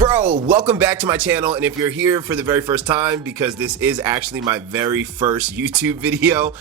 Bro, welcome back to my channel, and if you're here for the very first time, because this is actually my very first YouTube video,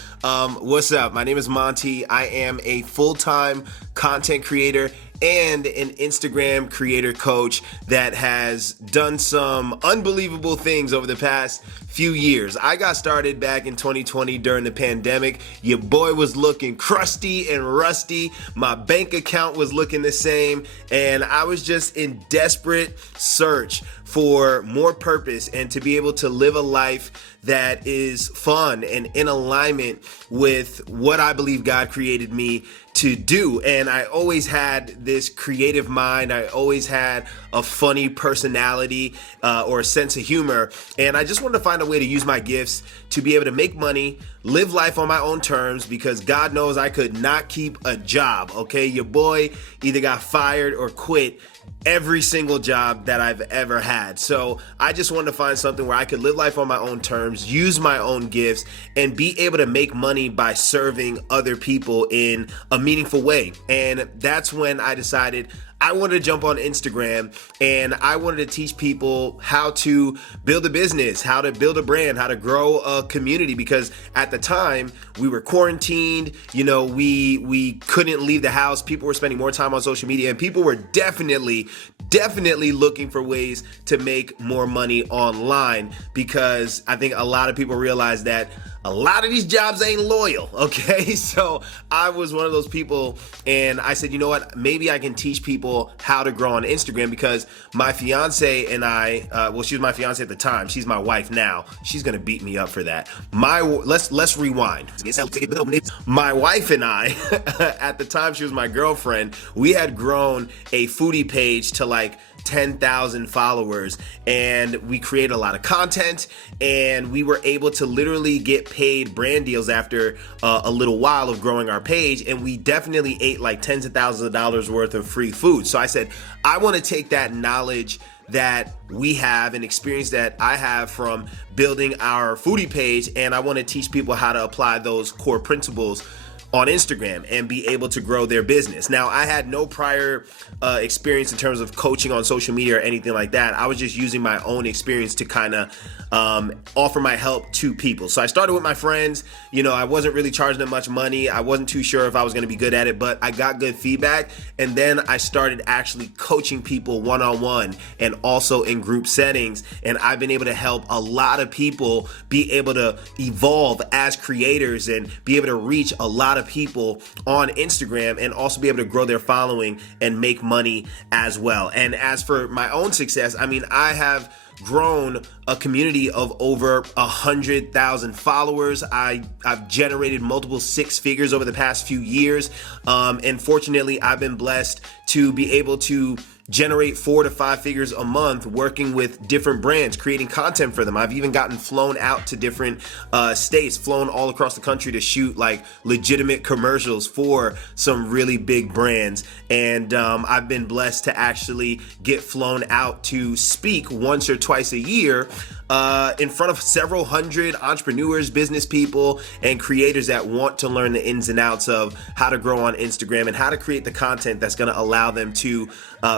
what's up? My name is Monty. I am a full-time content creator and an Instagram creator coach that has done some unbelievable things over the past few years. I got started back in 2020 during the pandemic. Your boy was looking crusty and rusty. My bank account was looking the same, and I was just in desperate search for more purpose and to be able to live a life that is fun and in alignment with what I believe God created me to do. And I always had this creative mind. I always had a funny personality or a sense of humor. And I just wanted to find a way to use my gifts to be able to make money, live life on my own terms, because God knows I could not keep a job. Okay, your boy either got fired or quit every single job that I've ever had. So I just wanted to find something where I could live life on my own terms, use my own gifts, and be able to make money by serving other people in a meaningful way. And that's when I decided I wanted to jump on Instagram, and I wanted to teach people how to build a business, how to build a brand, how to grow a community, because at the time we were quarantined, we couldn't leave the house. People were spending more time on social media, and people were definitely looking for ways to make more money online, because I think a lot of people realize that a lot of these jobs ain't loyal, okay? So I was one of those people, and I said, you know what, maybe I can teach people how to grow on Instagram, because my fiance and I, she was my fiance at the time, she's my wife now, she's gonna beat me up for that. Let's rewind. My wife and I, at the time she was my girlfriend, we had grown a foodie page to like 10,000 followers, and we created a lot of content, and we were able to literally get paid brand deals after a little while of growing our page, and we definitely ate like tens of thousands of dollars worth of free food. So I said, I want to take that knowledge that we have and experience that I have from building our foodie page, and I want to teach people how to apply those core principles on Instagram and be able to grow their business. Now, I had no prior experience in terms of coaching on social media or anything like that. I was just using my own experience to kind of offer my help to people. So I started with my friends. I wasn't really charging them much money. I wasn't too sure if I was going to be good at it, but I got good feedback. And then I started actually coaching people one-on-one and also in group settings. And I've been able to help a lot of people be able to evolve as creators and be able to reach a lot of people on Instagram, and also be able to grow their following and make money as well. And as for my own success, I have grown a community of over 100,000 followers. I've generated multiple six figures over the past few years. And fortunately, I've been blessed to be able to generate 4 to 5 figures a month working with different brands, creating content for them. I've even gotten flown out to different states, flown all across the country to shoot like legitimate commercials for some really big brands. And I've been blessed to actually get flown out to speak once or twice a year in front of several hundred entrepreneurs, business people, and creators that want to learn the ins and outs of how to grow on Instagram and how to create the content that's going to allow them to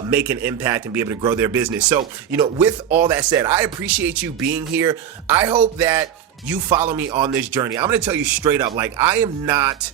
make an impact and be able to grow their business. So, with all that said, I appreciate you being here. I hope that you follow me on this journey. I'm going to tell you straight up, like, I am not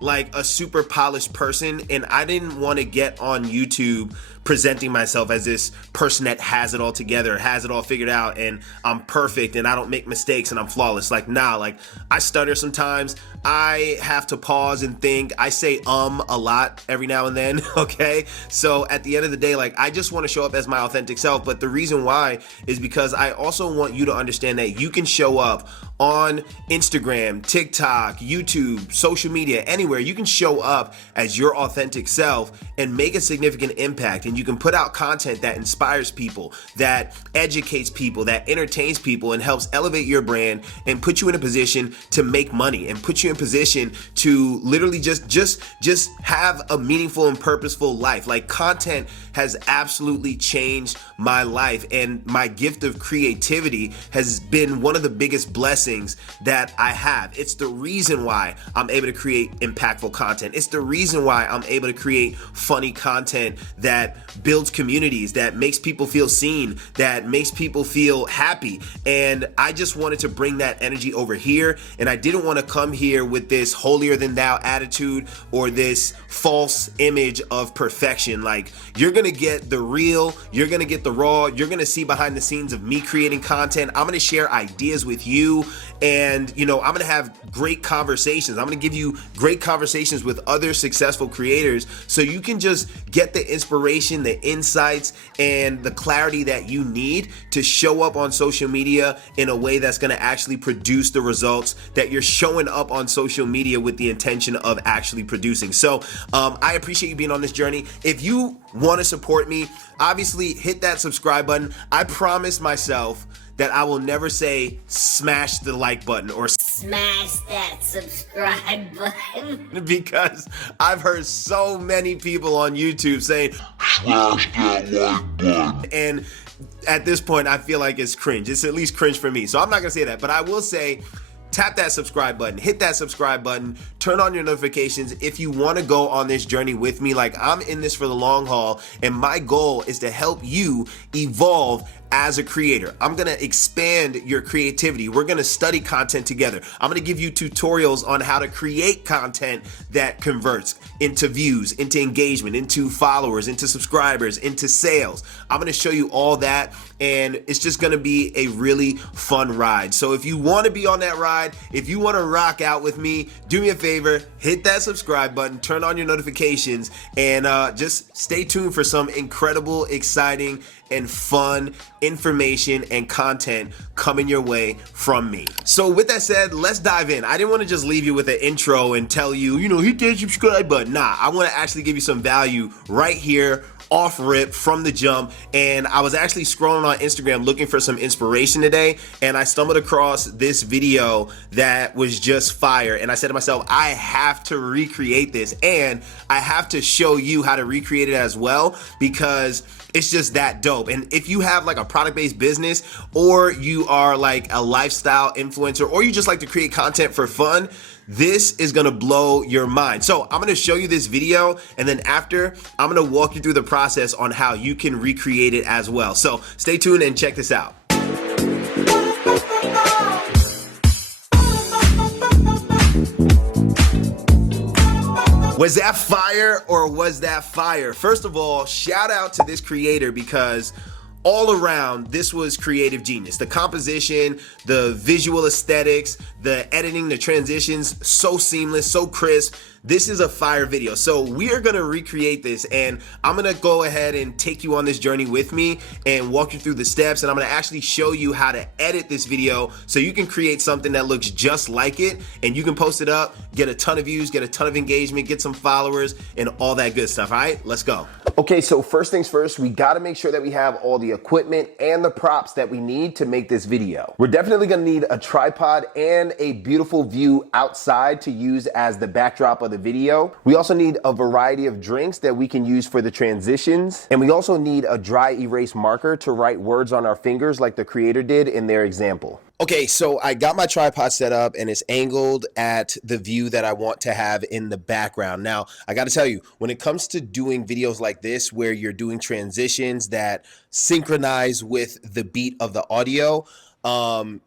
like a super polished person, and I didn't want to get on YouTube presenting myself as this person that has it all together, has it all figured out, and I'm perfect and I don't make mistakes and I'm flawless. Like, nah, like I stutter sometimes. I have to pause and think. I say a lot every now and then, okay? So at the end of the day, like, I just want to show up as my authentic self. But the reason why is because I also want you to understand that you can show up on Instagram, TikTok, YouTube, social media, anywhere. You can show up as your authentic self and make a significant impact. And you can put out content that inspires people, that educates people, that entertains people, and helps elevate your brand and put you in a position to make money and put you in position to literally just have a meaningful and purposeful life. Like, content has absolutely changed my life, and my gift of creativity has been one of the biggest blessings that I have. It's the reason why I'm able to create impactful content. It's the reason why I'm able to create funny content that builds communities, that makes people feel seen, that makes people feel happy. And I just wanted to bring that energy over here. And I didn't want to come here with this holier than thou attitude or this false image of perfection. Like, you're going to get the real, you're going to get the raw, you're going to see behind the scenes of me creating content. I'm going to share ideas with you, and I'm going to have great conversations. I'm going to give you great conversations with other successful creators so you can just get the inspiration, the insights, and the clarity that you need to show up on social media in a way that's going to actually produce the results that you're showing up on social media with the intention of actually producing. So I appreciate you being on this journey. If you want to support me, obviously hit that subscribe button. I promise myself that I will never say smash the like button or smash that subscribe button, because I've heard so many people on YouTube saying smash that like button, and at this point I feel like it's cringe. It's at least cringe for me, so I'm not gonna say that, but I will say tap that subscribe button, hit that subscribe button, turn on your notifications if you want to go on this journey with me. Like, I'm in this for the long haul, and my goal is to help you evolve as a creator. I'm gonna expand your creativity. We're gonna study content together. I'm gonna give you tutorials on how to create content that converts into views, into engagement, into followers, into subscribers, into sales. I'm gonna show you all that, and it's just gonna be a really fun ride. So if you wanna be on that ride, if you wanna rock out with me, do me a favor, hit that subscribe button, turn on your notifications, and just stay tuned for some incredible, exciting, and fun information and content coming your way from me. So with that said, let's dive in. I didn't want to just leave you with an intro and tell you, hit that subscribe button. Nah, I want to actually give you some value right here, off rip, from the jump. And I was actually scrolling on Instagram looking for some inspiration today, and I stumbled across this video that was just fire. And I said to myself, I have to recreate this, and I have to show you how to recreate it as well, because it's just that dope. And if you have like a product-based business, or you are like a lifestyle influencer, or you just like to create content for fun, this is gonna blow your mind. So I'm gonna show you this video, and then after, I'm gonna walk you through the process on how you can recreate it as well. So stay tuned and check this out. Was that fire, or was that fire? First of all, shout out to this creator, because all around, this was creative genius. The composition, the visual aesthetics, the editing, the transitions, so seamless, so crisp. This is a fire video. So we are gonna recreate this, and I'm gonna go ahead and take you on this journey with me and walk you through the steps, and I'm gonna actually show you how to edit this video so you can create something that looks just like it, and you can post it up, get a ton of views, get a ton of engagement, get some followers, and all that good stuff. All right, let's go. Okay, so first things first, we gotta make sure that we have all the equipment and the props that we need to make this video. We're definitely gonna need a tripod and a beautiful view outside to use as the backdrop of the video. We also need a variety of drinks that we can use for the transitions. And we also need a dry erase marker to write words on our fingers like the creator did in their example. Okay, so I got my tripod set up, and it's angled at the view that I want to have in the background. Now, I got to tell you, when it comes to doing videos like this, where you're doing transitions that synchronize with the beat of the audio,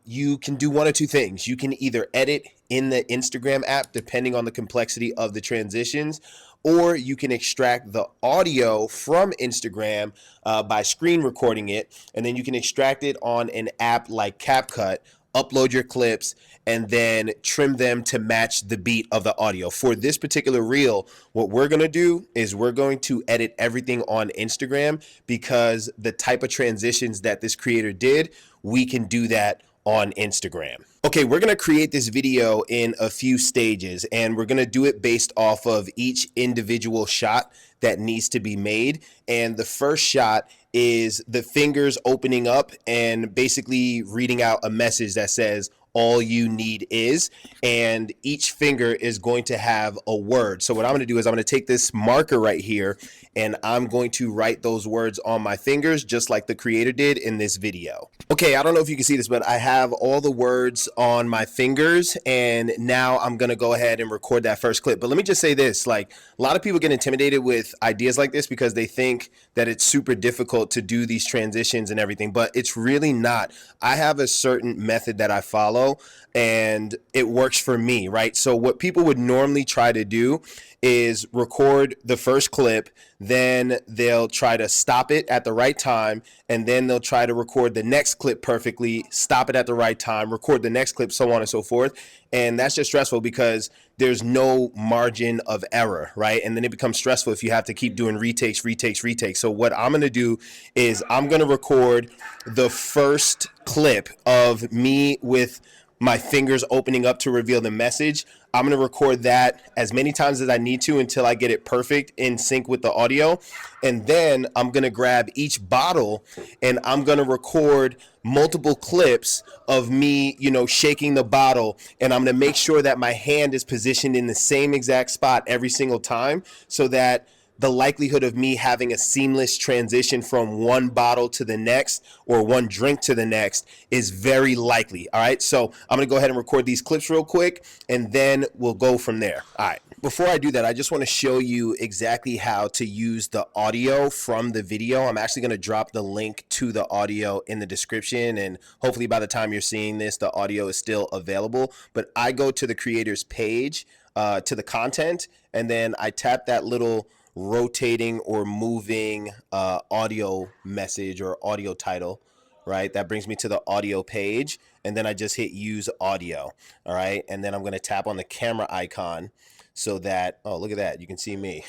you can do one of two things. You can either edit in the Instagram app, depending on the complexity of the transitions, or you can extract the audio from Instagram by screen recording it, and then you can extract it on an app like CapCut, upload your clips, and then trim them to match the beat of the audio. For this particular reel, what we're gonna do is we're going to edit everything on Instagram, because the type of transitions that this creator did, we can do that on Instagram. Okay, we're gonna create this video in a few stages, and we're gonna do it based off of each individual shot that needs to be made. And the first shot is the fingers opening up and basically reading out a message that says, "All you need is," and each finger is going to have a word. So what I'm gonna do is I'm gonna take this marker right here, and I'm going to write those words on my fingers just like the creator did in this video. Okay, I don't know if you can see this, but I have all the words on my fingers, and now I'm gonna go ahead and record that first clip. But let me just say this, like, a lot of people get intimidated with ideas like this because they think that it's super difficult to do these transitions and everything, but it's really not. I have a certain method that I follow, and it works for me, right? So what people would normally try to do is record the first clip, then they'll try to stop it at the right time, and then they'll try to record the next clip perfectly, stop it at the right time, record the next clip, so on and so forth. And that's just stressful because there's no margin of error, right? And then it becomes stressful if you have to keep doing retakes. So what I'm gonna do is I'm gonna record the first clip of me with my fingers opening up to reveal the message. I'm going to record that as many times as I need to until I get it perfect in sync with the audio. And then I'm going to grab each bottle and I'm going to record multiple clips of me, shaking the bottle. And I'm going to make sure that my hand is positioned in the same exact spot every single time so that the likelihood of me having a seamless transition from one bottle to the next or one drink to the next is very likely. All right, so I'm gonna go ahead and record these clips real quick and then we'll go from there. All right, before I do that, I just want to show you exactly how to use the audio from the video. I'm actually gonna drop the link to the audio in the description, and hopefully by the time you're seeing this, the audio is still available. But I go to the creator's page, to the content, and then I tap that little rotating or moving audio message or audio title, right? That brings me to the audio page, and then I just hit use audio. All right, and then I'm going to tap on the camera icon so that, oh, look at that, you can see me.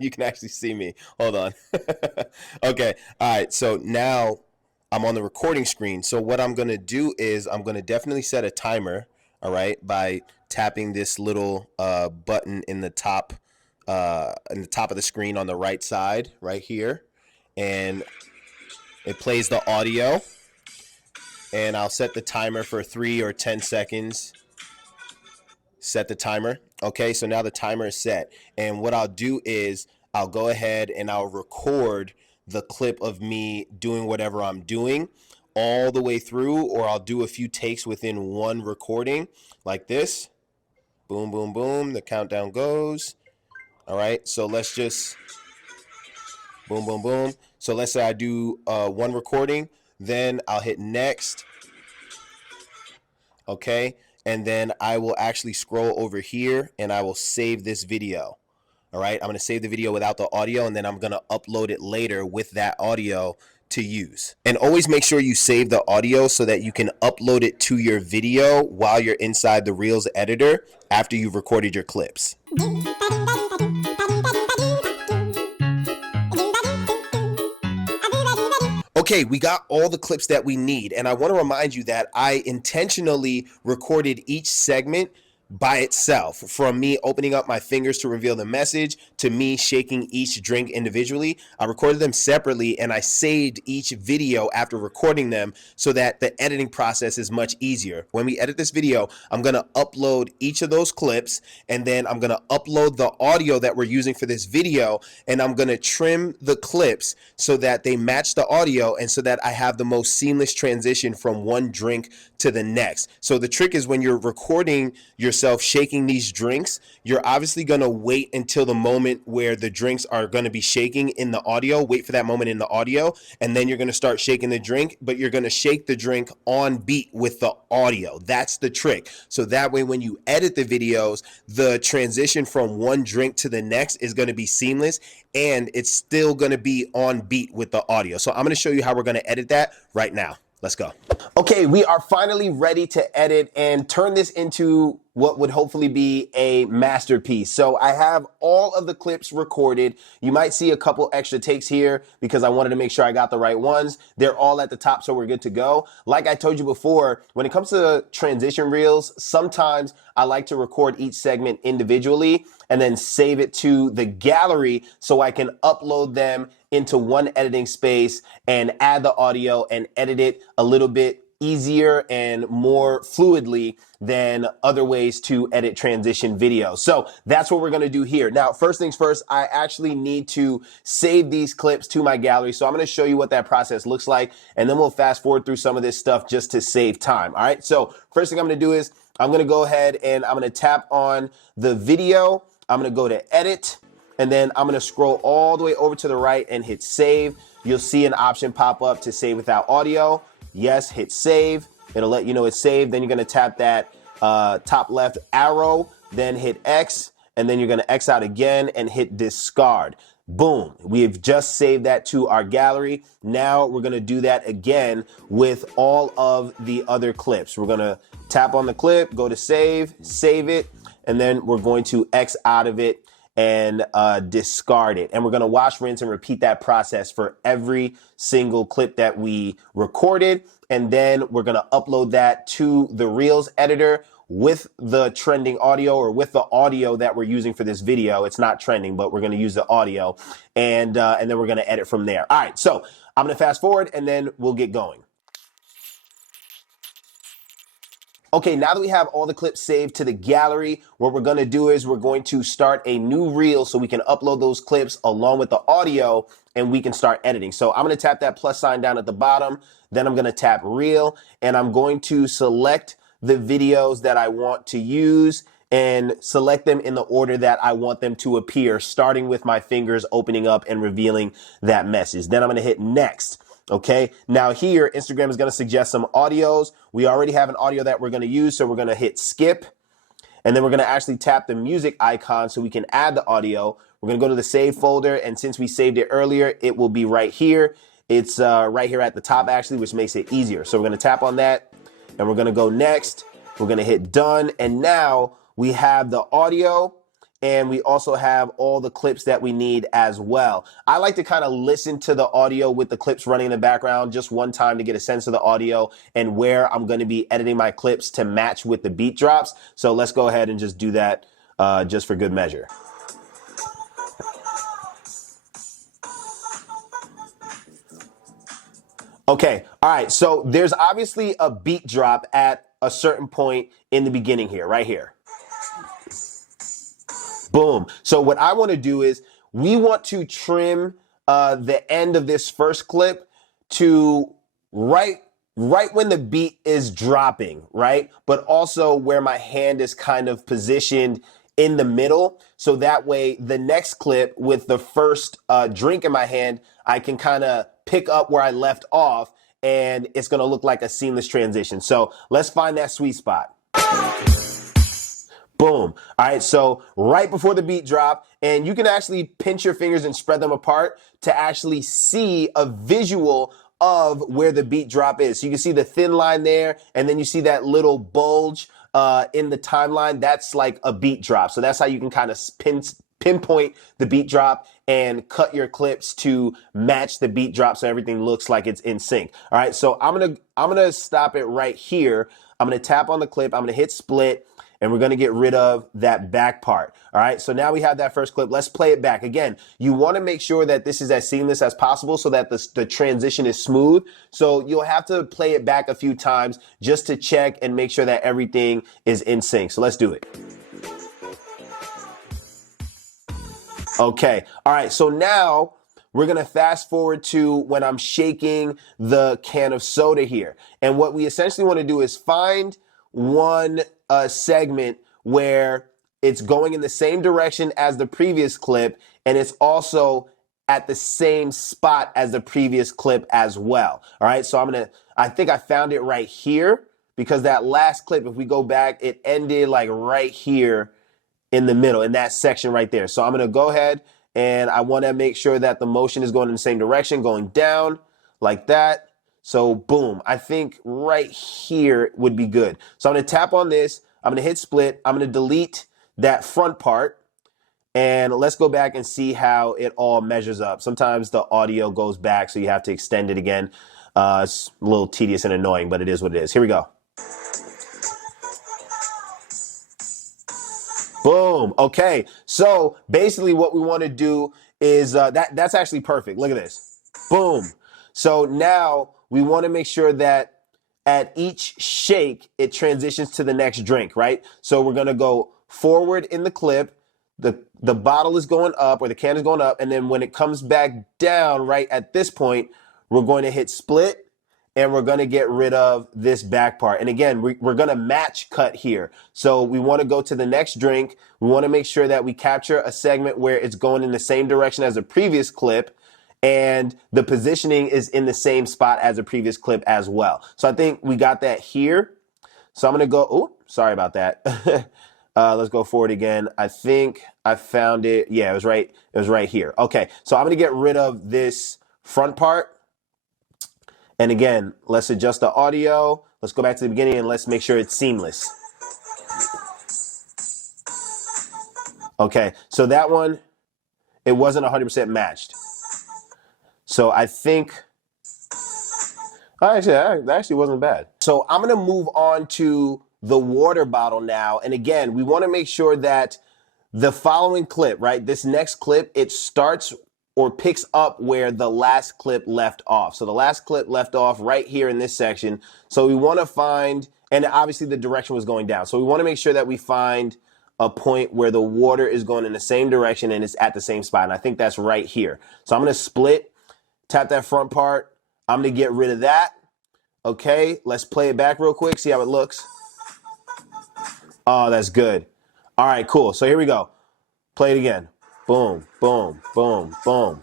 You can actually see me. Hold on. Okay, all right, so now I'm on the recording screen. So what I'm going to do is I'm going to definitely set a timer, all right, by tapping this little button in the top of the screen on the right side right here, and it plays the audio, and I'll set the timer for 3 or 10 seconds. Set the timer. Okay, so now the timer is set, and what I'll do is I'll go ahead and I'll record the clip of me doing whatever I'm doing all the way through, or I'll do a few takes within one recording like this. Boom, boom, boom, the countdown goes. All right, so let's just boom, boom, boom. So let's say I do one recording, then I'll hit next. Okay, and then I will actually scroll over here and I will save this video. All right, I'm gonna save the video without the audio, and then I'm gonna upload it later with that audio to use. And always make sure you save the audio so that you can upload it to your video while you're inside the Reels editor after you've recorded your clips. Okay, we got all the clips that we need, and I want to remind you that I intentionally recorded each segment by itself, from me opening up my fingers to reveal the message to me shaking each drink individually. I recorded them separately and I saved each video after recording them so that the editing process is much easier. When we edit this video, I'm going to upload each of those clips, and then I'm going to upload the audio that we're using for this video, and I'm going to trim the clips so that they match the audio and so that I have the most seamless transition from one drink to the next. So the trick is, when you're recording yourself shaking these drinks, you're obviously going to wait until the moment where the drinks are going to be shaking in the audio. Wait for that moment in the audio, and then you're going to start shaking the drink, but you're going to shake the drink on beat with the audio. That's the trick. So that way, when you edit the videos, the transition from one drink to the next is going to be seamless, and it's still going to be on beat with the audio. So I'm going to show you how we're going to edit that right now. Let's go. Okay, we are finally ready to edit and turn this into what would hopefully be a masterpiece. So I have all of the clips recorded. You might see a couple extra takes here because I wanted to make sure I got the right ones. They're all at the top, so we're good to go. Like I told you before, when it comes to transition reels, sometimes I like to record each segment individually and then save it to the gallery so I can upload them into one editing space and add the audio and edit it a little bit easier and more fluidly than other ways to edit transition videos. So that's what we're gonna do here. Now, first things first, I actually need to save these clips to my gallery. So I'm gonna show you what that process looks like, and then we'll fast forward through some of this stuff just to save time, all right? So first thing I'm gonna do is I'm gonna go ahead and I'm gonna tap on the video. I'm gonna go to edit, and then I'm gonna scroll all the way over to the right and hit save. You'll see an option pop up to save without audio. Yes, hit save. It'll let you know it's saved. Then you're gonna tap that top left arrow, then hit X, and then you're gonna X out again and hit discard. Boom, we've just saved that to our gallery. Now we're gonna do that again with all of the other clips. We're gonna tap on the clip, go to save, save it, and then we're going to X out of it and discard it. And we're gonna wash, rinse, and repeat that process for every single clip that we recorded. And then we're gonna upload that to the Reels editor with the trending audio, or with the audio that we're using for this video. It's not trending, but we're gonna use the audio, and then we're gonna edit from there. All right, so I'm gonna fast forward and then we'll get going. Okay, now that we have all the clips saved to the gallery, what we're gonna do is we're going to start a new reel so we can upload those clips along with the audio and we can start editing. So I'm gonna tap that plus sign down at the bottom, then I'm gonna tap reel, and I'm going to select the videos that I want to use and select them in the order that I want them to appear, starting with my fingers opening up and revealing that message. Then I'm gonna hit next. Okay, now here, Instagram is gonna suggest some audios. We already have an audio that we're gonna use, so we're gonna hit skip, and then we're gonna actually tap the music icon so we can add the audio. We're gonna go to the save folder, and since we saved it earlier, it will be right here. It's right here at the top actually, which makes it easier. So we're gonna tap on that, and we're gonna go next. We're gonna hit done, and now we have the audio, and we also have all the clips that we need as well. I like to kind of listen to the audio with the clips running in the background just one time to get a sense of the audio and where I'm gonna be editing my clips to match with the beat drops. So let's go ahead and just do that just for good measure. Okay, all right, so there's obviously a beat drop at a certain point in the beginning here, right here. Boom. So what I want to do is we want to trim the end of this first clip to right when the beat is dropping, right? But also where my hand is kind of positioned in the middle. So that way the next clip with the first drink in my hand, I can kind of pick up where I left off, and it's going to look like a seamless transition. So let's find that sweet spot. Boom. All right, so right before the beat drop, and you can actually pinch your fingers and spread them apart to actually see a visual of where the beat drop is. So you can see the thin line there, and then you see that little bulge in the timeline. That's like a beat drop. So that's how you can kind of pinpoint the beat drop and cut your clips to match the beat drop so everything looks like it's in sync. All right, so I'm gonna stop it right here. I'm gonna tap on the clip, I'm gonna hit split, and we're gonna get rid of that back part. All right, so now we have that first clip. Let's play it back. Again, you wanna make sure that this is as seamless as possible so that the transition is smooth. So you'll have to play it back a few times just to check and make sure that everything is in sync. So let's do it. Okay, all right, so now we're gonna fast forward to when I'm shaking the can of soda here. And what we essentially wanna do is find one segment where it's going in the same direction as the previous clip, and it's also at the same spot as the previous clip as well. All right, so I think I found it right here, because that last clip, if we go back, it ended like right here in the middle, in that section right there. So I'm gonna go ahead and I wanna make sure that the motion is going in the same direction, going down like that. So boom, I think right here would be good. So I'm gonna tap on this, I'm gonna hit split, I'm gonna delete that front part, and let's go back and see how it all measures up. Sometimes the audio goes back, so you have to extend it again. It's a little tedious and annoying, but it is what it is. Here we go. Boom. Okay. So basically what we want to do is that's actually perfect. Look at this. Boom. So now we want to make sure that at each shake, it transitions to the next drink, right? So we're gonna go forward in the clip, the bottle is going up, or the can is going up, and then when it comes back down, right at this point, we're going to hit split, and we're gonna get rid of this back part. And again, we're gonna match cut here. So we wanna go to the next drink. We wanna make sure that we capture a segment where it's going in the same direction as the previous clip, and the positioning is in the same spot as the previous clip as well. So I think we got that here. So I'm gonna go, oh, sorry about that. Let's go forward again. I think I found it. Yeah, it was right here. Okay, so I'm gonna get rid of this front part. And again, let's adjust the audio. Let's go back to the beginning and let's make sure it's seamless. Okay, so that one, it wasn't 100% matched. So I think, that actually wasn't bad. So I'm gonna move on to the water bottle now. And again, we wanna make sure that the following clip, right? This next clip, it starts or picks up where the last clip left off. So the last clip left off right here in this section. So we wanna find, and obviously the direction was going down. So we wanna make sure that we find a point where the water is going in the same direction and it's at the same spot. And I think that's right here. So I'm gonna split, tap that front part. I'm gonna get rid of that. Okay, let's play it back real quick, see how it looks. Oh, that's good. All right, cool. So here we go. Play it again. Boom, boom, boom, boom.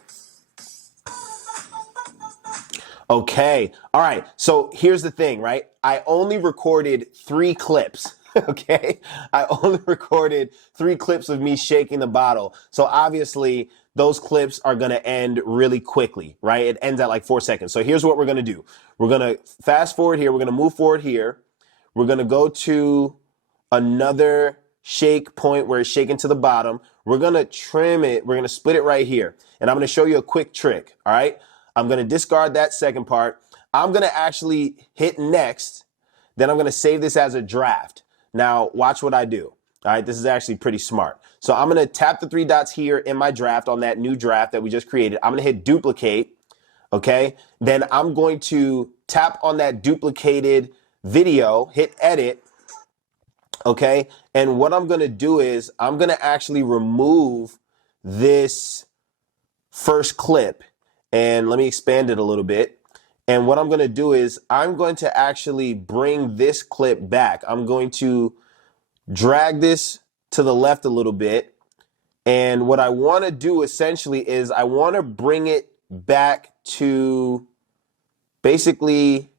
Okay, all right. So here's the thing, right? I only recorded 3 clips, okay? I only recorded 3 clips of me shaking the bottle. So obviously, those clips are gonna end really quickly, right? It ends at like 4 seconds. So here's what we're gonna do. We're gonna fast forward here. We're gonna move forward here. We're gonna go to another shake point where it's shaking to the bottom. We're gonna trim it. We're gonna split it right here. And I'm gonna show you a quick trick, all right? I'm gonna discard that second part. I'm gonna actually hit next. Then I'm gonna save this as a draft. Now, watch what I do. All right, this is actually pretty smart. So I'm gonna tap the 3 dots here in my draft on that new draft that we just created. I'm gonna hit duplicate, okay? Then I'm going to tap on that duplicated video, hit edit, okay? And what I'm gonna do is I'm gonna actually remove this first clip, and let me expand it a little bit. And what I'm gonna do is I'm going to actually bring this clip back. I'm going to drag this to the left a little bit. And what I wanna do essentially is I wanna bring it back to basically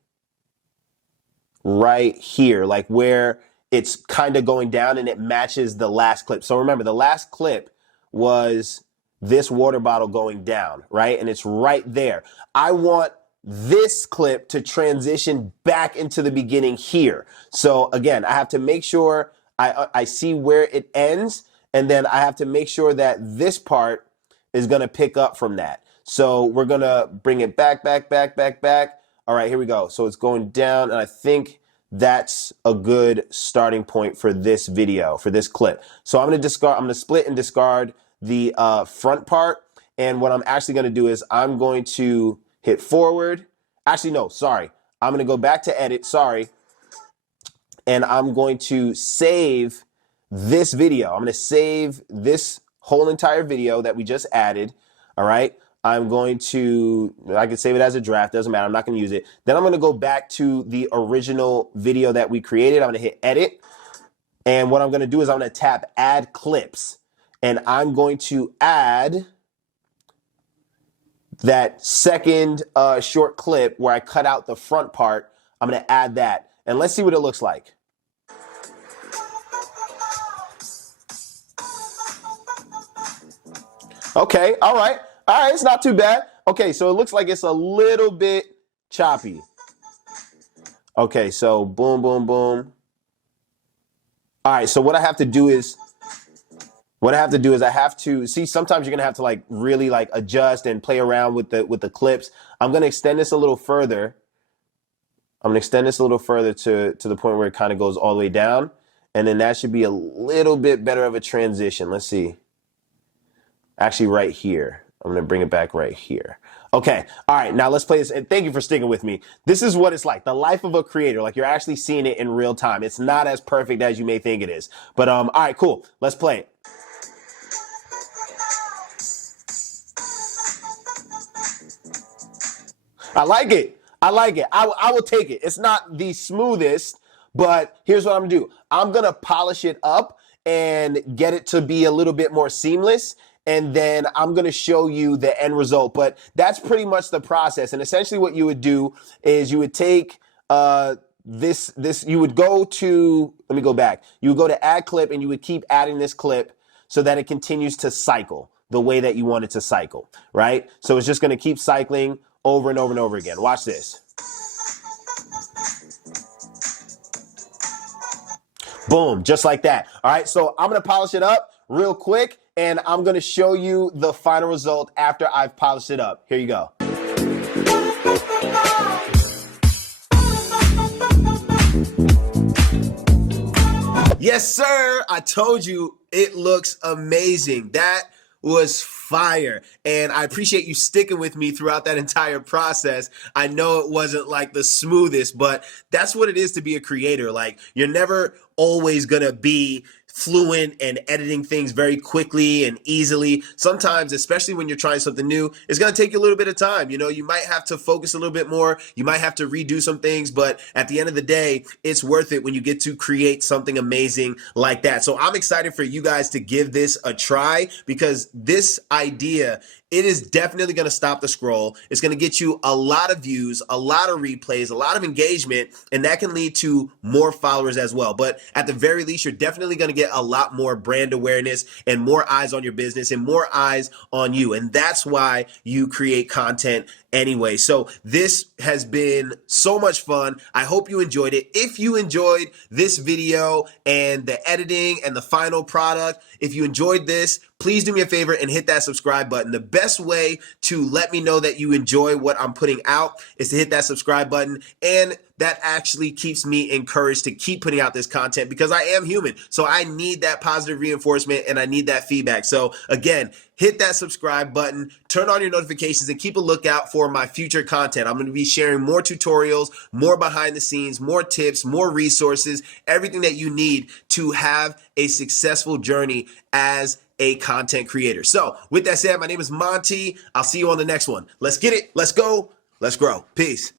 right here, like where it's kind of going down and it matches the last clip. So remember, the last clip was this water bottle going down, right? And it's right there. I want this clip to transition back into the beginning here. So again, I have to make sure I see where it ends, and then I have to make sure that this part is gonna pick up from that. So we're gonna bring it back, back, back, back, back. All right, here we go. So it's going down, and I think that's a good starting point for this video, for this clip. So I'm gonna split and discard the front part. And what I'm actually gonna do is I'm going to hit forward. Actually, no, sorry. I'm gonna go back to edit, sorry. And I'm going to save this video. I'm gonna save this whole entire video that we just added, all right? I'm going to, I can save it as a draft, doesn't matter, I'm not gonna use it. Then I'm gonna go back to the original video that we created. I'm gonna hit edit. And what I'm gonna do is I'm gonna tap add clips. And I'm going to add that second short clip where I cut out the front part. I'm gonna add that. And let's see what it looks like. Okay, all right, it's not too bad. Okay, so it looks like it's a little bit choppy. Okay, so boom, boom, boom. All right, so what I have to do is I have to see, sometimes you're gonna have to like really like adjust and play around with the clips. I'm gonna extend this a little further. I'm gonna extend this a little further to the point where it kind of goes all the way down. And then that should be a little bit better of a transition. Let's see. Actually right here. I'm gonna bring it back right here. Okay, all right, now let's play this, and thank you for sticking with me. This is what it's like, the life of a creator, like you're actually seeing it in real time. It's not as perfect as you may think it is. But all right, cool, let's play it. I like it. I like it. I will take it. It's not the smoothest, but here's what I'm gonna do. I'm gonna polish it up and get it to be a little bit more seamless. And then I'm gonna show you the end result. But that's pretty much the process. And essentially what you would do is you would take you would go to, let me go back. You would go to add clip and you would keep adding this clip so that it continues to cycle the way that you want it to cycle, right? So it's just gonna keep cycling over and over and over again. Watch this. Boom, just like that. All right, so I'm gonna polish it up real quick and I'm gonna show you the final result after I've polished it up. Here you go. Yes, sir. I told you it looks amazing. That was fire. And I appreciate you sticking with me throughout that entire process. I know it wasn't like the smoothest, but that's what it is to be a creator. Like, you're never always gonna be fluent and editing things very quickly and easily. Sometimes, especially when you're trying something new, it's going to take you a little bit of time. You know, you might have to focus a little bit more. You might have to redo some things, but at the end of the day, it's worth it when you get to create something amazing like that. So I'm excited for you guys to give this a try, because this idea, it is definitely going to stop the scroll. It's going to get you a lot of views, a lot of replays, a lot of engagement, and that can lead to more followers as well. But at the very least, you're definitely going to get a lot more brand awareness and more eyes on your business and more eyes on you. And that's why you create content anyway. So this has been so much fun. I hope you enjoyed it. If you enjoyed this video and the editing and the final product, if you enjoyed this, please do me a favor and hit that subscribe button. The best way to let me know that you enjoy what I'm putting out is to hit that subscribe button, and that actually keeps me encouraged to keep putting out this content, because I am human. So I need that positive reinforcement and I need that feedback. So again, hit that subscribe button, turn on your notifications, and keep a lookout for my future content. I'm going to be sharing more tutorials, more behind the scenes, more tips, more resources, everything that you need to have a successful journey as a content creator. So with that said, my name is Monty. I'll see you on the next one. Let's get it. Let's go. Let's grow. Peace.